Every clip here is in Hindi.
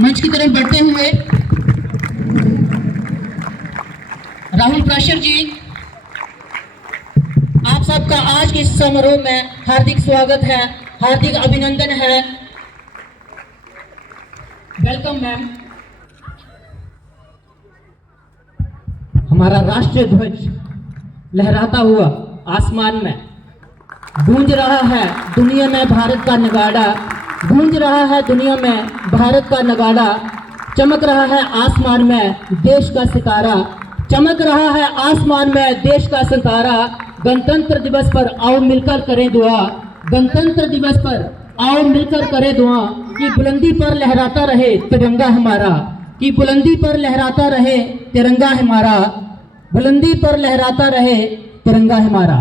मंच की तरफ बढ़ते हुए राहुल प्राशर जी, आप सबका आज के इस समारोह में हार्दिक स्वागत है, हार्दिक अभिनंदन है। Welcome ma'am. हमारा राष्ट्रीय ध्वज लहराता हुआ आसमान में गूंज रहा है दुनिया में भारत का नगाड़ा, गूंज रहा है दुनिया में भारत का नगाड़ा, चमक रहा है आसमान में देश का सितारा, चमक रहा है आसमान में देश का सितारा। गणतंत्र दिवस पर आओ मिलकर करें दुआ, गणतंत्र दिवस पर आओ मिलकर करें दुआ कि बुलंदी पर लहराता रहे तिरंगा हमारा, कि बुलंदी पर लहराता रहे तिरंगा हमारा, बुलंदी पर लहराता रहे तिरंगा हमारा।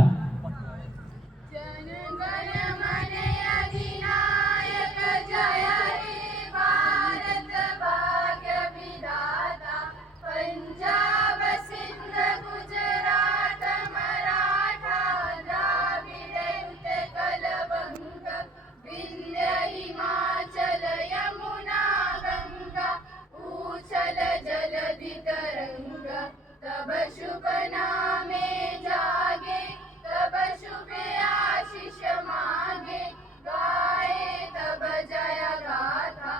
तब शुभ नामे जागे, तब शुभ आशीष मांगे, गाए तब जय गाथा,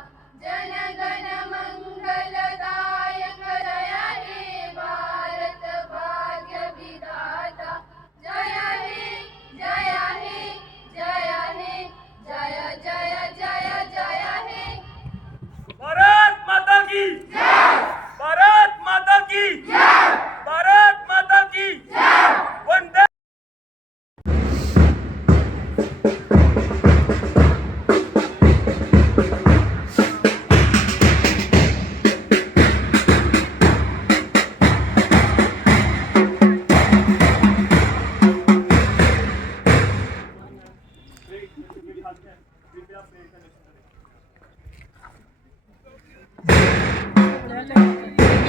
जन गण मंगलदायक। जय हे भारत भाग्य विधाता, जय हे जय हे जय हे जय जय जय जय हे। भारत माता की जय, भारत माता की जय, भारत माता की जय। वंदे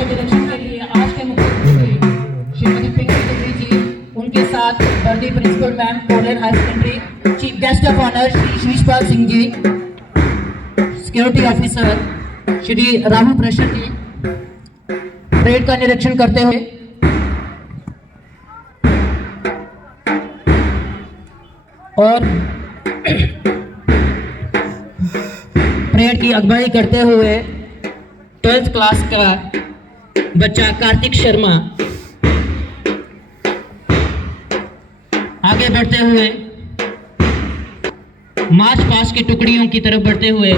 डायरेक्शन के लिए आज के मुख्य अतिथि श्रीमती पिंकी देवी जी, उनके साथ वर्दी प्रिंसिपल मैम कोरलेन high secondary, chief guest of honour Shri Sheeshpal Singh ji, security officer Shri Rahul Prashar ji parade का निरीक्षण करते हुए और परेड की अगुवाई करते हुए 12th क्लास का बच्चा कार्तिक शर्मा आगे बढ़ते हुए मार्च पास्ट की टुकड़ियों की तरफ बढ़ते हुए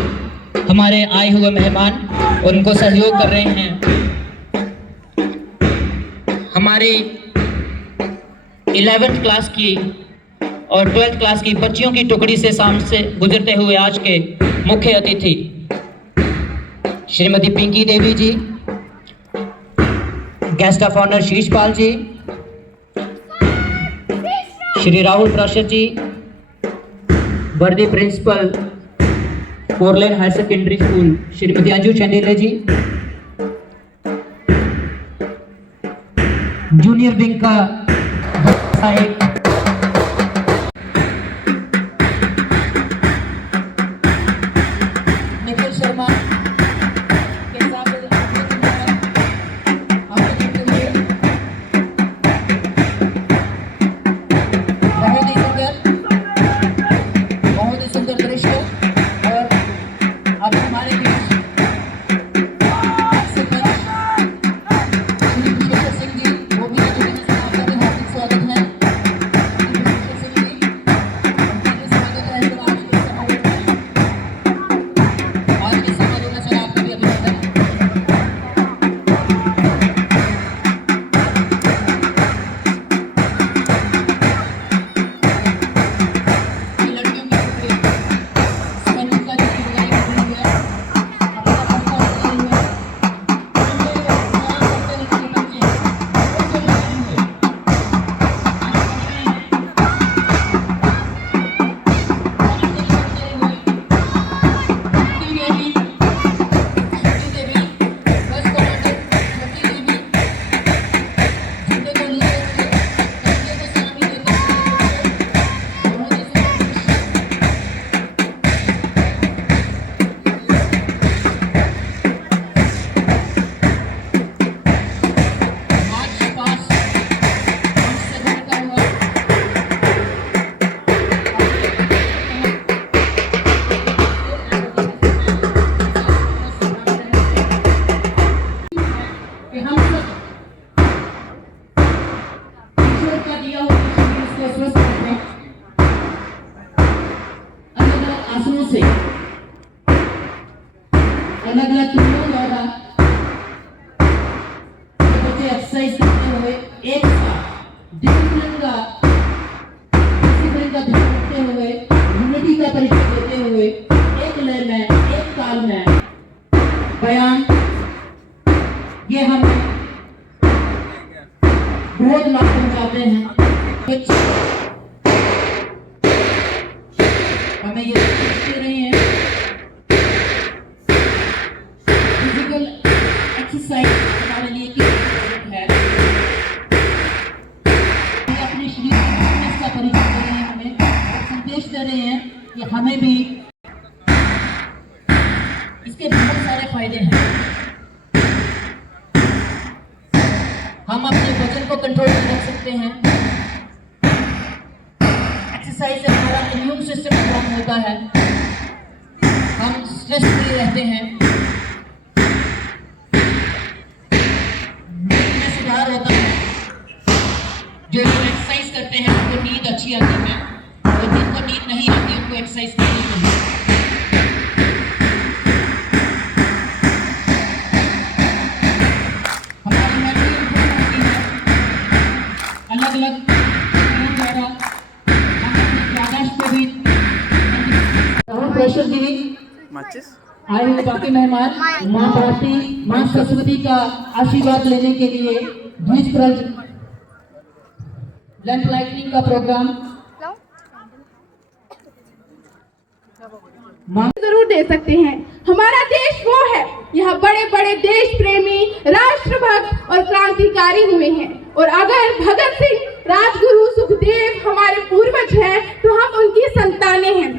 हमारे आए हुए मेहमान उनको सहयोग कर रहे हैं। हमारी 11th क्लास की और 12th क्लास की बच्चियों की टुकड़ी से सामने से गुजरते हुए आज के मुख्य अतिथि Shrimati Pinky Devi ji, guest of honour Sheeshpal ji, Shri Rahul Prashar ji, वर्दी प्रिंसिपल कोरलेन higher secondary school Shrimati Anju Chandele ji, junior wing का साहिब निखिल शर्मा के साथ बहुत ही सुंदर दृश्य। और अब हमारे बीच श्री विशेश्वर सिंह जी, वो भी हार्दिक स्वागत है। आसनों से अलग अलग टुकड़ों द्वारा बच्चे एक्सरसाइज करते हुए एक साथ डिसिप्लिन का ध्यान रखते हुए यूनिटी का परिचय देते हुए एक लय में एक ताल में बयान, ये हमें बहुत लाभ पहुंचाते हैं। कुछ हमें ये दे रहे हैं फिजिकल एक्सरसाइज हमारे लिए कितनी है, अपने शरीर की फिटनेस का परिचय दे रहे हैं, हमें संदेश दे रहे हैं कि हमें भी इसके बहुत सारे फायदे हैं। हम अपने वजन को कंट्रोल में रख सकते हैं। एक्सरसाइज से हमारा इम्यून सिस्टम स्ट्रांग होता है, हम स्ट्रेस फ्री रहते हैं, नींद में सुधार होता है। जो लोग एक्सरसाइज करते हैं उनको नींद अच्छी आती है, और जिनको नींद नहीं आती उनको एक्सरसाइज करनी चाहिए। अलग अलग द्वारा हम अपनी याददाश्त को भी और प्रेशर गिविंग आए हुए बाकी मेहमान माँ भारती माँ सरस्वती का आशीर्वाद लेने के लिए द्विज प्रज लैंप लाइटनिंग का प्रोग्राम जरूर दे सकते हैं। हमारा देश वो है, यहाँ बड़े बड़े देश प्रेमी, राष्ट्रभक्त और क्रांतिकारी हुए हैं, और अगर भगत सिंह, राजगुरु, सुखदेव हमारे पूर्वज हैं तो हम उनकी संतानें हैं।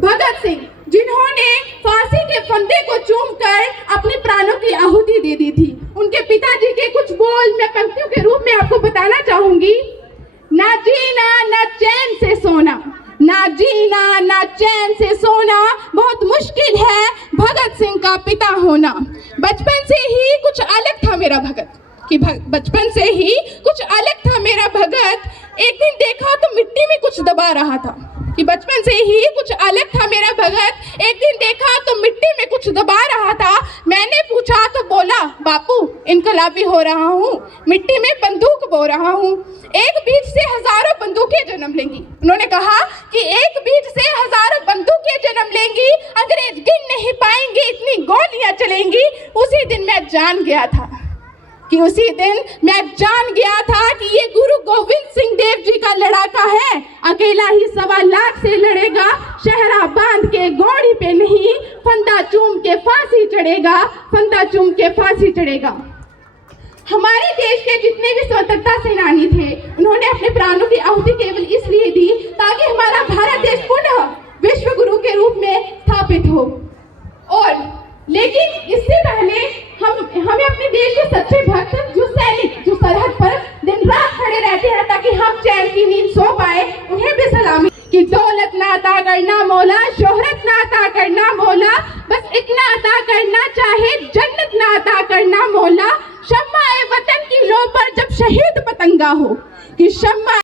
भगत सिंह जिन्होंने फांसी के फंदे को चूमकर अपने प्राणों की आहुति दे दी थी, उनके पिताजी के कुछ बोल मैं पंक्तियों के रूप में आपको बताना चाहूंगी। ना जीना ना चैन से सोना, ना जीना ना चैन से सोना, बहुत मुश्किल है भगत सिंह का पिता होना। बचपन से ही कुछ अलग था मेरा भगत, कि बचपन से ही कुछ अलग था मेरा भगत। एक दिन देखा तो मिट्टी में कुछ दबा रहा था, कि बचपन से ही कुछ अलग था मेरा भगत। एक दिन देखा तो मिट्टी में कुछ दबा रहा था। मैंने पूछा तो बोला, बापू इनकलाबी हो रहा हूँ, मिट्टी में बंदूक बो रहा हूँ। एक बीज से हजारों बंदूकें जन्म लेंगी। उन्होंने कहा कि एक बीज से हजारों बंदूकें जन्म लेंगी, अंग्रेज गिन नहीं पाएंगे, इतनी गोलियां चलेंगी। उसी दिन मैं जान गया था कि ये गुरु गोविंद सिंह देव जी का लड़ाका है। अकेला ही 1.25 लाख से लड़ेगा, शहरा बांध के घोड़ी पे नहीं, फंदा चूम के फांसी चढ़ेगा, फंदा चूम के फांसी चढ़ेगा। हमारे देश के जितने भी स्वतंत्रता सेनानी थे, उन्होंने अपने प्राणों की आहुति केवल इसलिए दी ताकि हमारा भारत देश पुनः विश्व गुरु के रूप में स्थापित हो। और लेकिन इससे पहले हमें अपने देश के सच्चे भक्त, जो सैनिक, जो सरहद पर दिन रात खड़े रहते हैं ताकि हम चैन की नींद सो पाए, उन्हें भी सलामी। कि दौलत ना अता करना मौला, शोहरत ना अता करना मौला, बस इतना अता करना चाहे जन्नत ना अता करना मौला। शम्मा ए वतन की लो पर जब शहीद पतंगा हो, कि शम्मा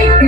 एक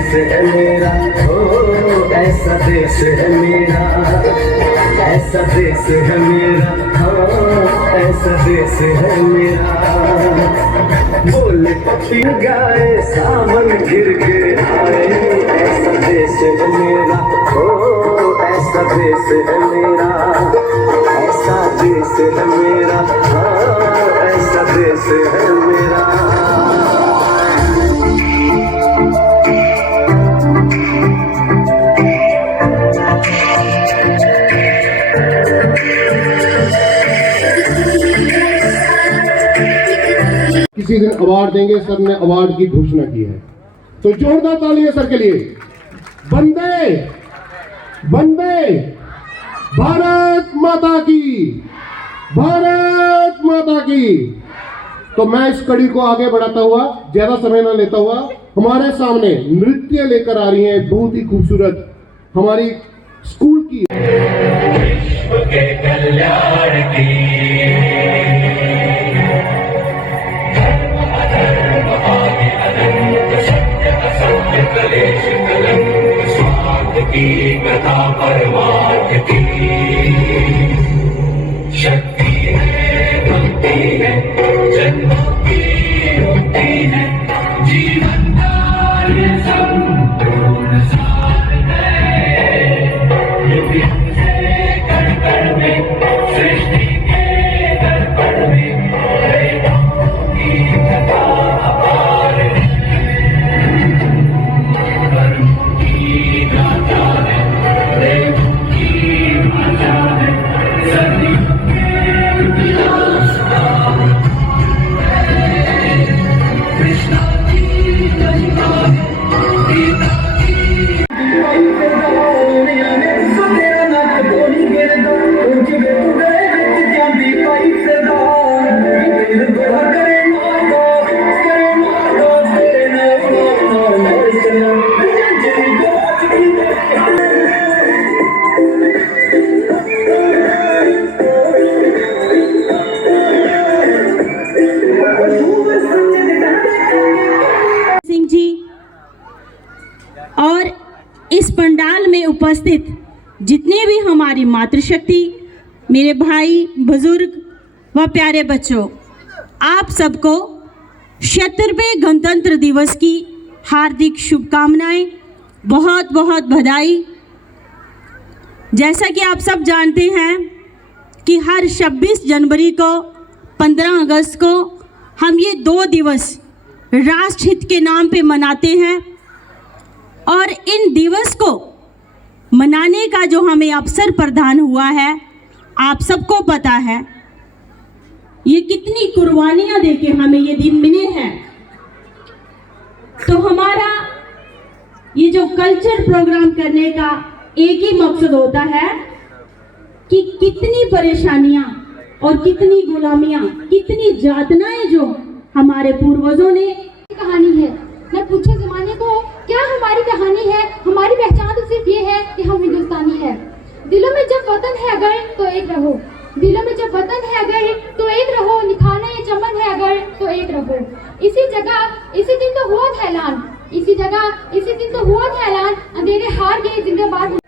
देश है मेरा, ओ ऐसा देश है मेरा, ऐसा देश है मेरा, हाँ ऐसा देश है मेरा। बोले पक्षी गाए सावन गिर के आए, ऐसा देश है मेरा, ओ ऐसा देश है मेरा, ऐसा देश है मेरा, हाँ ऐसा देश है मेरा। किसी दिन अवार्ड देंगे, सर ने अवार्ड की घोषणा की है, तो जोरदार तालियां सर के लिए। वंदे वंदे भारत माता की, भारत माता की। तो मैं इस कड़ी को आगे बढ़ाता हुआ, ज्यादा समय ना लेता हुआ, हमारे सामने नृत्य लेकर आ रही है बहुत ही खूबसूरत हमारी स्कूल की। विश्व के कल्याण की, कलेश कलंक स्वार्थ की कथा परमार्थ की, शक्ति है भक्ति है जन्मों की मुक्ति है, जीवन का ये संपूर्ण सार है, युग से कण कण में सृष्टि के दर्पण में वेदों की कथा अपार है। सिंह जी और इस पंडाल में उपस्थित जितने भी हमारी मातृशक्ति, मेरे भाई बुजुर्ग व प्यारे बच्चों, आप सबको 76वें गणतंत्र दिवस की हार्दिक शुभकामनाएं, बहुत बहुत बधाई। जैसा कि आप सब जानते हैं कि हर 26 जनवरी को, 15 अगस्त को हम ये 2 दिवस राष्ट्रहित के नाम पे मनाते हैं, और इन दिवस को मनाने का जो हमें अवसर प्रदान हुआ है, आप सबको पता है ये कितनी कुर्बानियां देके हमें ये दिन मिले हैं। तो हमारा ये जो कल्चर प्रोग्राम करने का एक ही मकसद होता है कि कितनी परेशानियां और कितनी गुलामियां, कितनी यातनाएं जो हमारे पूर्वजों ने कहानी है। मैं पूछे जमाने को क्या हमारी कहानी है, हमारी पहचान तो सिर्फ ये है कि हम हिंदुस्तानी है। दिलों में जब वतन है अगर तो एक रहो, दिलों में जब वतन है अगर तो एक रहो, निखाना ये चमन है अगर तो एक रहो। इसी जगह इसी दिन तो हुआ था ऐलान, इसी जगह इसी दिन तो हुआ था ऐलान, अंधेरे हार गए जिंदाबाद।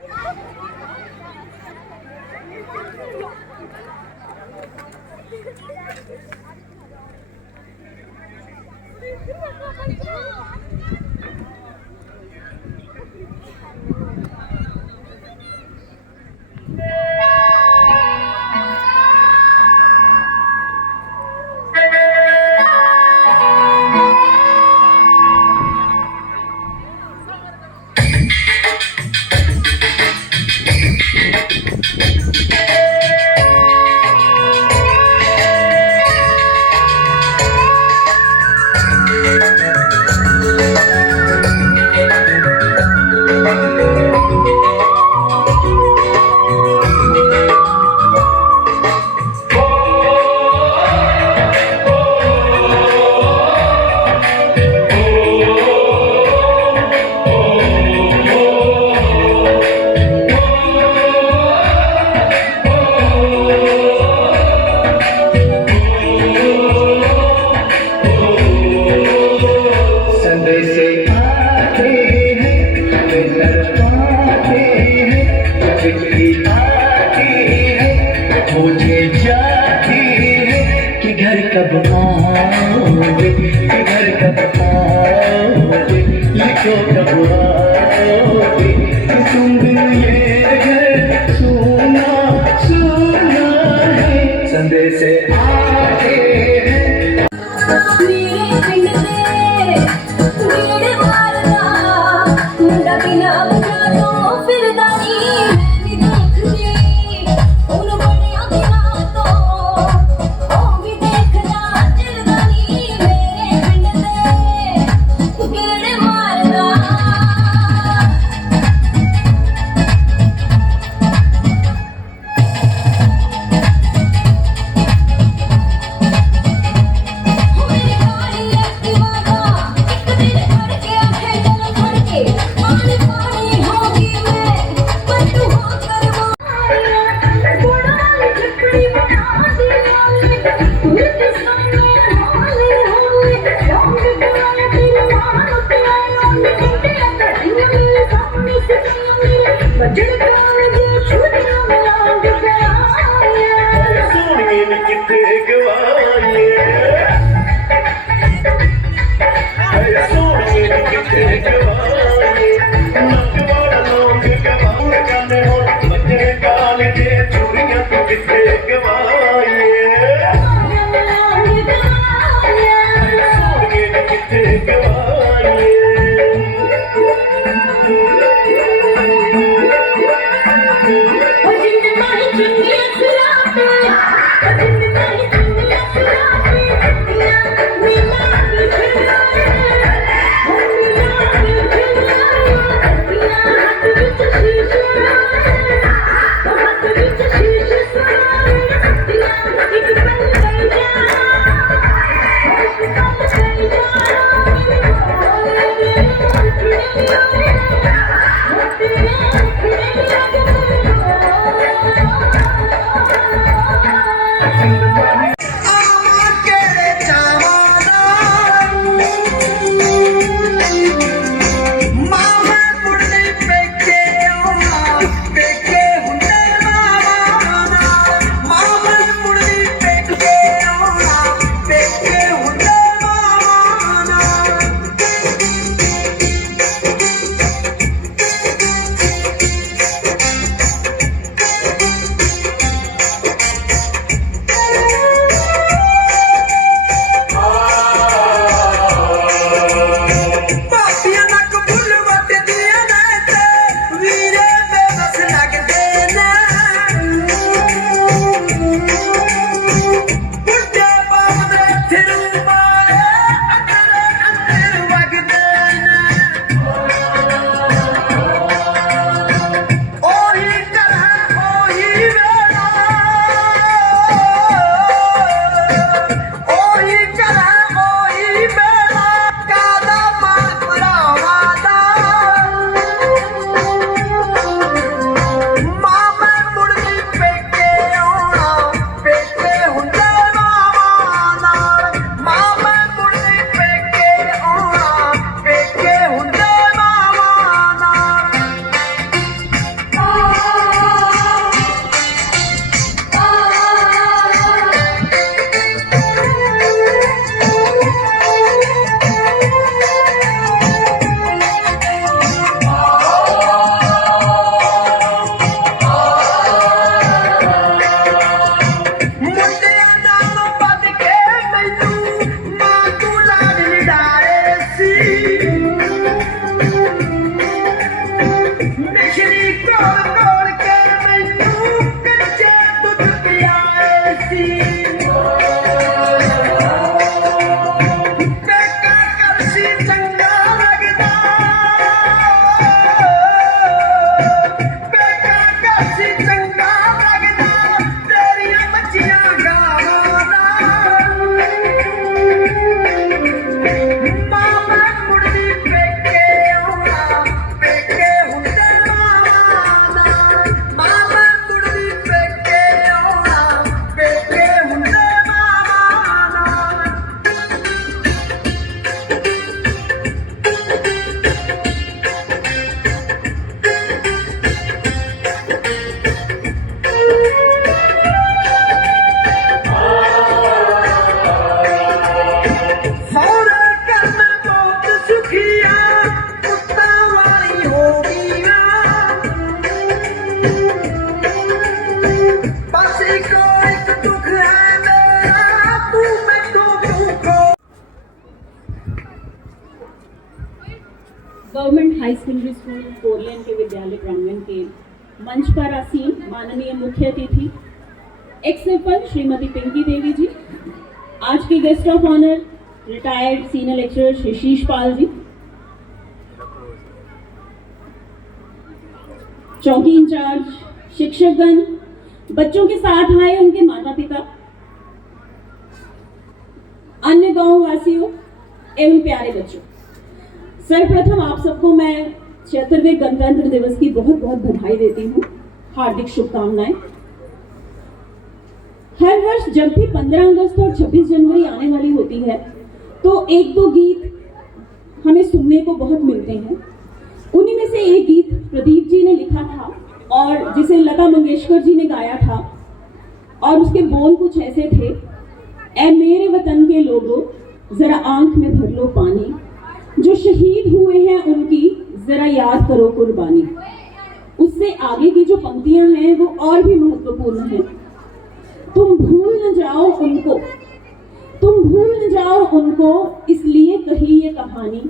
हाई सेकेंडरी स्कूल फोरलेन के विद्यालय प्रांगण के मंच पर आसीन माननीय मुख्य अतिथि एक्स सरपंच श्रीमती पिंकी देवी जी, आज के guest of honour retired senior lecturer Shish Pal जी, चौकी इंचार्ज, शिक्षकगण, बच्चों के साथ आए उनके माता पिता, अन्य गांव वासियों एवं प्यारे बच्चों, सर्वप्रथम आप सबको मैं 76वें गणतंत्र दिवस की बहुत बहुत बधाई देती हूँ, हार्दिक शुभकामनाएं। हर वर्ष जब भी 15 अगस्त और 26 जनवरी आने वाली होती है तो एक दो गीत हमें सुनने को बहुत मिलते हैं। उन्हीं में से एक गीत प्रदीप जी ने लिखा था और जिसे लता मंगेशकर जी ने गाया था और उसके बोल कुछ ऐसे थे, ऐ मेरे वतन के लोगों जरा आंख में भर लो पानी, जो शहीद हुए हैं उनकी जरा याद करो कुर्बानी। उससे आगे की जो पंक्तियां हैं वो और भी महत्वपूर्ण हैं। तुम भूल न जाओ उनको, तुम भूल न जाओ उनको, इसलिए कही ये कहानी,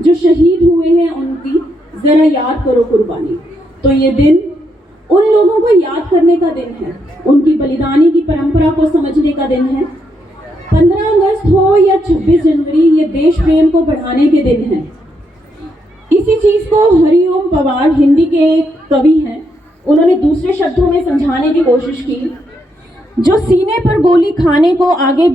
जो शहीद हुए हैं उनकी जरा याद करो कुर्बानी। तो ये दिन उन लोगों को याद करने का दिन है, उनकी बलिदानी की परंपरा को समझने का दिन है। 15 अगस्त हो या 26 जनवरी, ये देश प्रेम को बढ़ाने के दिन है। इसी चीज को हरिओम पवार हिंदी के एक कवि हैं, उन्होंने दूसरे शब्दों में समझाने की कोशिश की, जो सीने पर गोली खाने को आगे